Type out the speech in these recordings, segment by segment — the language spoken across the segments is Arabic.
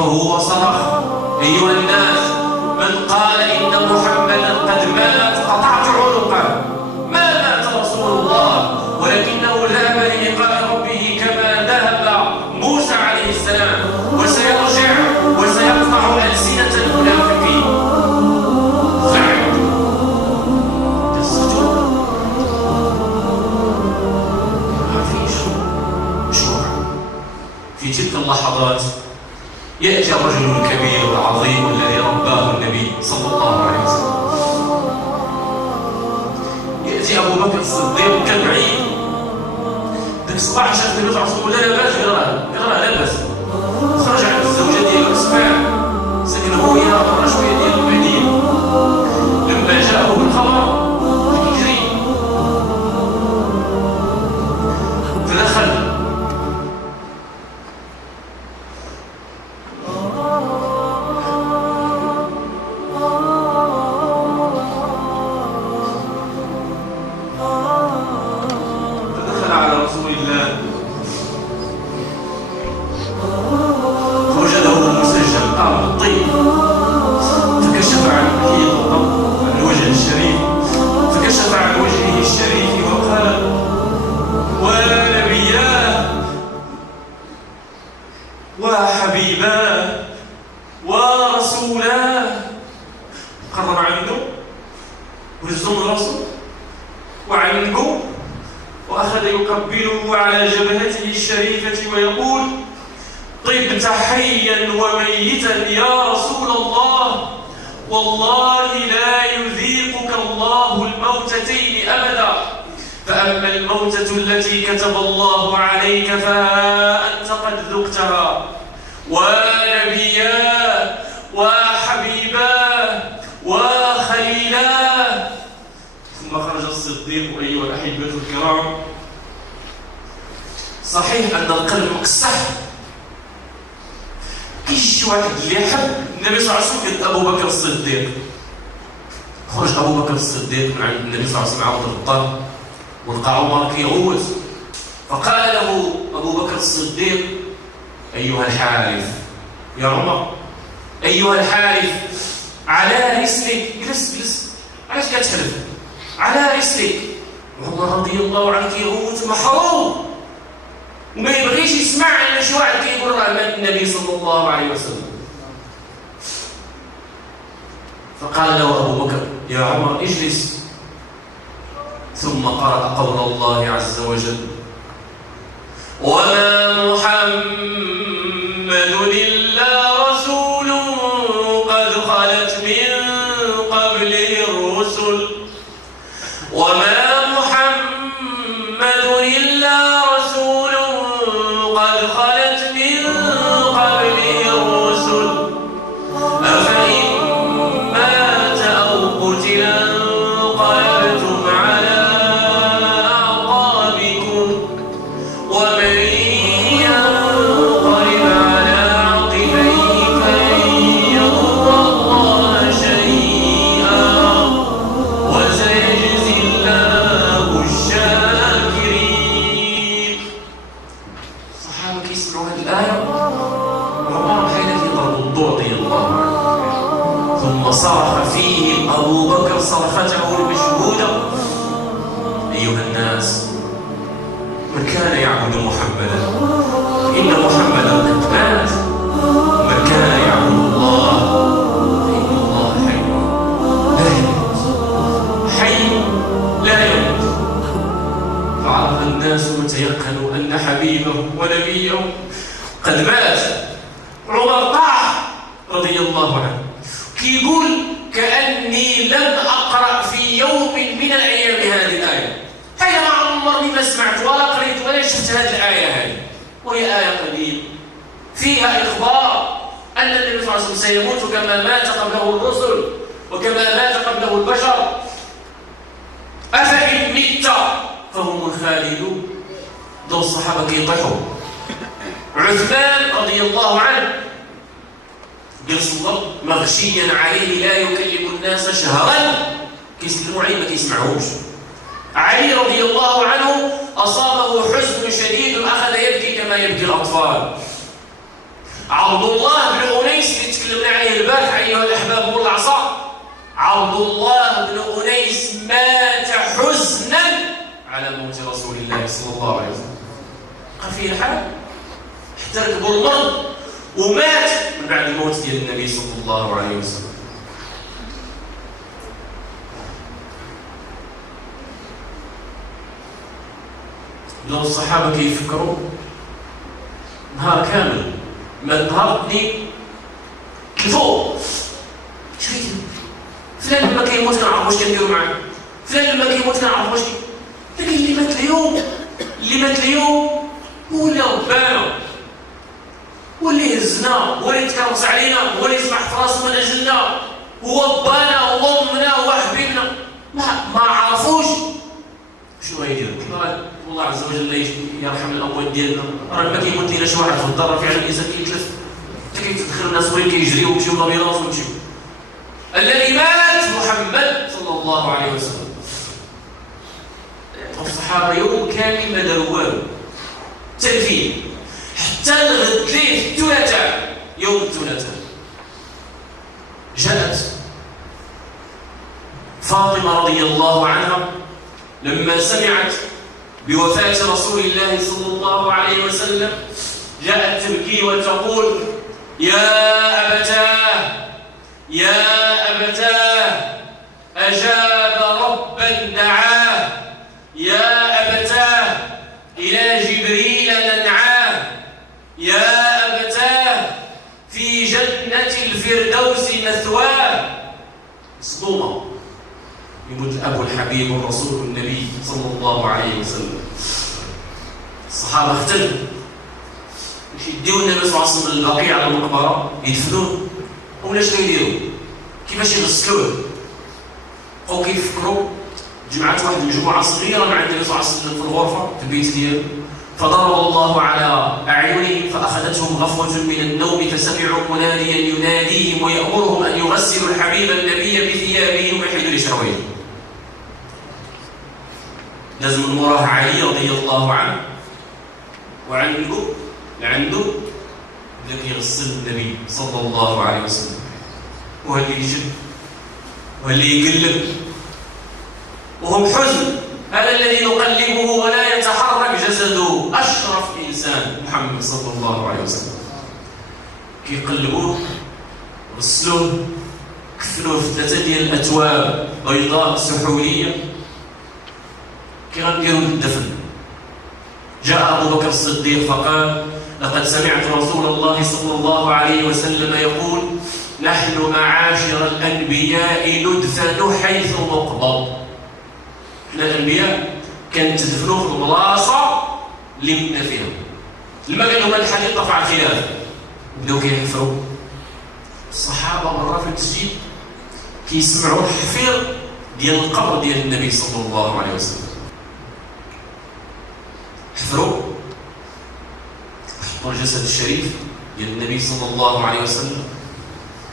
سيفه وصرخ: أيها الناس، من قال إن محمدا قد مات قطعت عنقه. ما مات رسول الله، ولكنه ذهب للقاء ربه كما ذهب موسى عليه السلام، وسيرجع وسيقطع ألسنة المنافقين. في تلك اللحظات يأتي الرجل الكبير العظيم الذي رباه النبي صلى الله عليه وسلم. يأتي أبو بكر الصديق كالعيد. ذاك الصباح شاف النبي صلى الله عليه وسلم: لا بأس، قرأ لا بأس. خرج على الزوجة ديالو الصباح، سكن هو برا شوية ديال المدينة. لما جاءه بالخبر يجري، تدخل على رسول الله، فوجده مسجل قام بالطيب، فكشف عن الوجه الشريف، فكشف عن وجهه الشريف وقال: ونبياه وحبيباه ورسولاه. قرب عنده وهزم راسه وعنقه، وأخذ يقبله على جبهته الشريفة ويقول: طبت حيا وميتا يا رسول الله، والله لا يذيقك الله الموتتين أبدا، فأما الموتة التي كتب الله عليك فها أنت قد ذقتها، ونبياه وحبيباه وخليلاه. ثم خرج الصديق. أيها الأحبة الكرام، صحيح أن القلب مكسح. كيجي واحد اللي يحب النبي صلى الله عليه وسلم قد أبو بكر الصديق. خرج أبو بكر الصديق من عند النبي صلى الله عليه وسلم عوض الطار، ولقى عمر كيغوت، فقال له أبو بكر الصديق: أيها الحارث، يا عمر، أيها الحارث، على رسلك، جلس، علاش كتحلف؟ على رسلك. وعمر رضي الله عنه كيغوت محروم، وما يبغيش يسمع ان شي واحد كيقول راه مات النبي صلى الله عليه وسلم. فقال له ابو بكر: يا عمر اجلس. ثم قرأ قول الله عز وجل: وما محمد إلا رسول قد خلت من قبله الرسل، وما محمد إلا رسول قد خلت من قبله الرسل، أفإن مات أو قتل انقلبتم على أعقابكم، ومن ينقلب على عقبيه فلن يضر الله شيئا، وسيجزي الله الشاكرين. الصحابة كيسمعوا هذه الآية وعمر حين يضرب الضوء رضي الله عنه، ثم صرخ فيهم أبو بكر صرخته المشهودة: أيها الناس، من كان يعبد محمدا إن محمدا قد مات، ومن كان يعبد الله فإن الله حي لا يموت، حي لا يموت. فعرف الناس وتيقنوا أن حبيبهم ونبيهم قد مات. عمر طاح رضي الله عنه، كيقول: كأني لم أقرأ في يوم من الأيام هذه الآية. أنا ما عمرني ما سمعت ولا قريت ولا شفت هذه الآية هذه، وهي آية قديمة فيها إخبار أن النبي صلى الله عليه وسلم سيموت كما مات قبله الرسل وكما مات قبله البشر. أفإن مت فهم الخالدون. دو الصحابة كيطيحوا. عثمان رضي الله عنه جلس الأرض مغشيا عليه لا يكلم الناس شهرا، كيسلموا عليه ما كيسمعوش. علي رضي الله عنه أصابه حزن شديد، أخذ يبكي كما يبكي الأطفال. عبد الله بن أنيس اللي تكلمنا عليه البارح أيها الأحباب والعصا، عبد الله بن أنيس مات حزنا على موت رسول الله صلى الله عليه وسلم. بقى فيه الحال حتى ركبوا المرض ومات من بعد الموت ديال النبي صلى الله عليه وسلم. لو الصحابة كيفكروا نهار كامل ما نهار اثنين الفوق شو يدير فلان لما كيموت كنعرف واش كنديروا معاه، فلان لما كيموت كنعرف واش لكن اللي مات اليوم هو اللي ربانا، هو اللي هزنا، هو اللي تكرس علينا، هو اللي يسمح في راسو من اجلنا، هو بانا، هو امنا، هو حبيبنا. ما عرفوش شنو غيديروا. الله عز وجل يرحم الاموات ديالنا، راه ما كيموت لينا شي واحد في الدار فعلا الانسان كيتلف، حتى كيتدخل الناس وين كيجريو ويمشيو لابيلاص ويمشيو. الذي مات محمد صلى الله عليه وسلم. الصحابه يوم كامل ما داروا والو، تلفين حتى الغد ليه الثلاثاء، يوم الثلاثاء جاءت فاطمه رضي الله عنها لما سمعت بوفاة رسول الله صلى الله عليه وسلم، جاءت تبكي وتقول: يا أبتاه يا أبتاه أجاب ربا دعاه، يا أبتاه إلى جبريل ننعاه، يا أبتاه في جنة الفردوس مثواه. مصدومة يموت الأب الحبيب والرسول النبي صلى الله عليه وسلم. الصحابة اختلفوا واش يديو النبي صلى الله عليه وسلم البقيع على المقبرة يدفنوه ولا شنو يديروا، كيفاش يغسلوه. بقاو كيفكروا، جمعت واحد المجموعة صغيرة مع النبي صلى الله عليه وسلم في الغرفة في البيت ديالو، فضرب الله على أعينهم فأخذتهم غفوة من النوم فسمعوا مناديا يناديهم ويأمرهم أن يغسلوا الحبيب النبي بثيابهم ويحلوا لشراويه. لازم المراه علي رضي الله عنه عنده بدا كيغسل النبي صلى الله عليه وسلم، وهل يجب وهل يقلب وهم حزن. هذا الذي نقلبه ولا يتحرك جسده، أشرف إنسان محمد صلى الله عليه وسلم. كيقلبوه غسلوه كفنوه في 3 ديال الأتواب بيضاء سحولية، كي غنديروا للدفن. جاء أبو بكر الصديق فقال: لقد سمعت رسول الله صلى الله عليه وسلم يقول: نحن معاشر الأنبياء ندفن حيث نقبض. احنا الأنبياء كانت تدفنوا في البلاصة اللي متنا فيها. لما قال لهم هذا الحديث طفع الخلاف، بداو كيحفروا. الصحابة مرة في المسجد كيسمعوا الحفير ديال القبر ديال النبي صلى الله عليه وسلم. حفروا حطوا الجسد الشريف ديال النبي صلى الله عليه وسلم.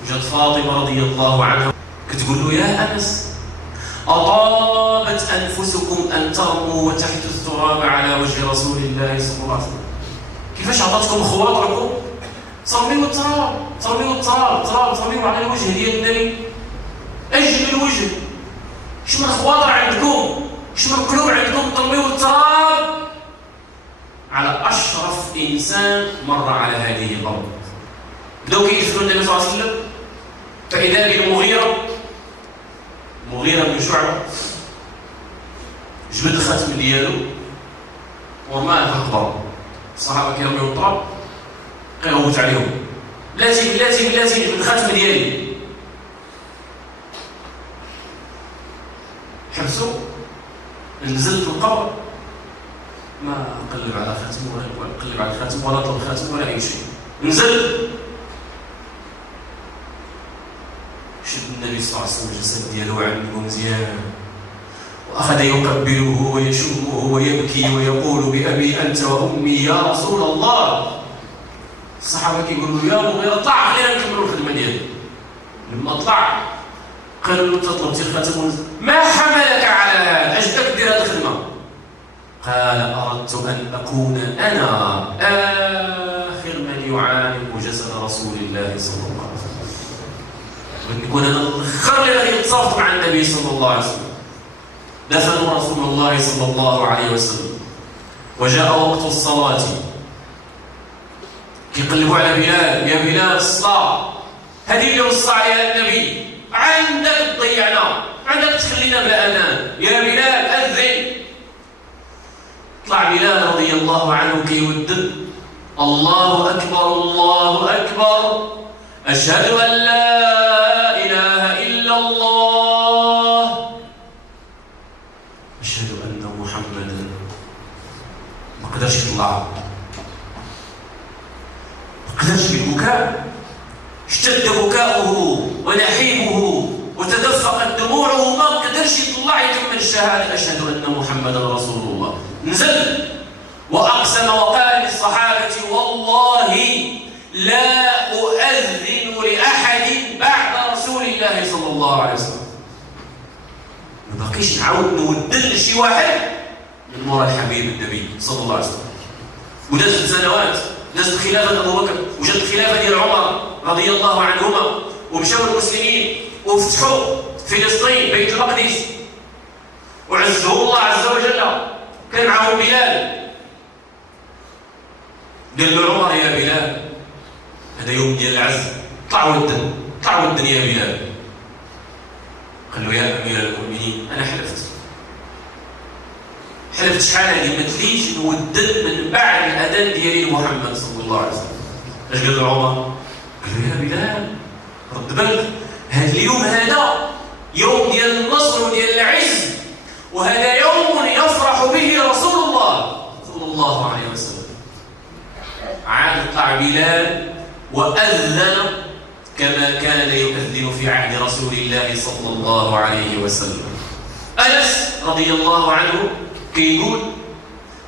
وجات فاطمة رضي الله عنها كتقول له: يا أنس، أطابت أنفسكم أن ترموا وتحثوا التراب على وجه رسول الله صلى الله عليه وسلم. كيفاش عطاتكم خواطركم ترميوا التراب، ترميوا على الوجه ديال النبي، أجل الوجه. اش من خواطر عندكم، اش من قلوب عندكم ترميوا التراب على أشرف إنسان مر على هذه الأرض. بداو كيدفنوا النبي صلى الله عليه وسلم، فإذا بالمغيرة بن شعبة جبد الخاتم ديالو ورماه في القبر. الصحابة كيرميو التراب كيغوت عليهم: بلاتي الخاتم ديالي. حبسوا، نزل في القبر، ما قلب على خاتم ولا قلب على الخاتم ولا طلب خاتم ولا أي شيء. نزل شد النبي صلى الله عليه وسلم الجسد ديالو عنده مزيان، وأخذ يقبله ويشمه ويبكي ويقول: بأبي أنت وأمي يا رسول الله. الصحابة كيقولوا له: يا مغيرة طلع خلينا نكملوا الخدمة ديالنا. لما طلع قالوا له: تطلب الخاتم، ما حملك على هذا؟ اش بدك دير هذه الخدمة؟ قال: أردت أن أكون أنا آخر من يعانق جسد رسول الله صلى الله عليه وسلم. ونكون أنا الآخر اللي غادي يتصرف مع النبي صلى الله عليه وسلم. دفنوا رسول الله صلى الله عليه وسلم وجاء وقت الصلاة، كيقلبوا على بلال، يا بلال الصلاة، هذه اللي وصى عليها النبي، عندك تضيعنا، عندك تخلينا بلا أذان، يا بلال أذن. طلع بلال رضي الله عنه كيودد، الله أكبر الله أكبر، أشهد أن لا إله إلا الله، أشهد أن محمدا. ما قدرش يطلع، ما قدرش بالبكاء، اشتد بكاؤه ونحيبه وتدفقت دموعه، ما قدرش يطلع يكمل الشهادة أشهد أن محمدا رسول الله. نزل وأقسم وقال للصحابة والله لا أؤذن لأحد بعد رسول الله صلى الله عليه وسلم. ما باقيش نعاود نودل لشي واحد من وراء الحبيب النبي صلى الله عليه وسلم. ودازت سنوات، دازت خلافة أبو بكر وجات الخلافة ديال عمر رضي الله عنهما، ومشاو المسلمين وفتحوا فلسطين بيت المقدس وعزه الله عز وجل. كان معهم بلال، قال له عمر يا بلال هذا يوم ديال العز، طلع ودن، طلع ودن يا بلال. قال له يا امير المؤمنين انا حلفت شحال هذه ما تليش نودن من بعد الاذان ديالي لمحمد صلى الله عليه وسلم. اش قال له عمر؟ قال له يا بلال رد بالك، هذا اليوم هذا يوم ديال النصر وديال العز، وهذا يوم يفرح به رسول الله صلى الله عليه وسلم. عاد طلع بلال وأذن كما كان يؤذن في عهد رسول الله صلى الله عليه وسلم. أنس رضي الله عنه يقول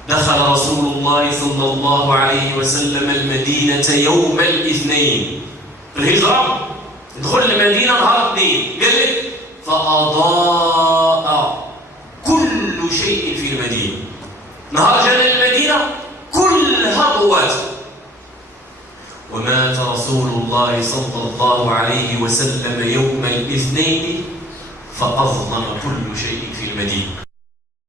دخل رسول الله صلى الله عليه وسلم المدينة يوم الاثنين في الهجرة، دخل المدينة نهار الاثنين، قال لك فأضاء كل شيء في المدينة. نهار جاء المدينة كلها ضوات. ومات رسول الله صلى الله عليه وسلم يوم الاثنين فأظلم كل شيء في المدينة.